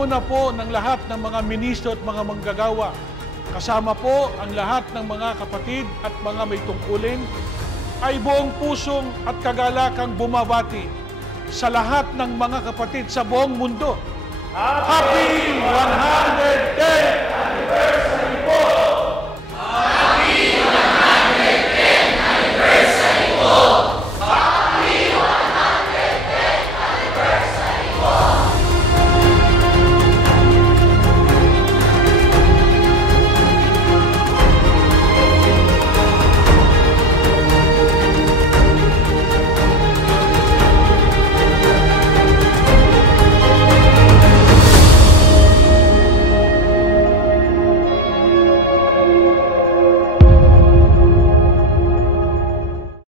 unang-una po ng lahat ng mga ministro at mga manggagawa, kasama po ang lahat ng mga kapatid at mga may tungkulin, ay buong pusong at kagalakang bumabati sa lahat ng mga kapatid sa buong mundo. Happy 110th anniversary!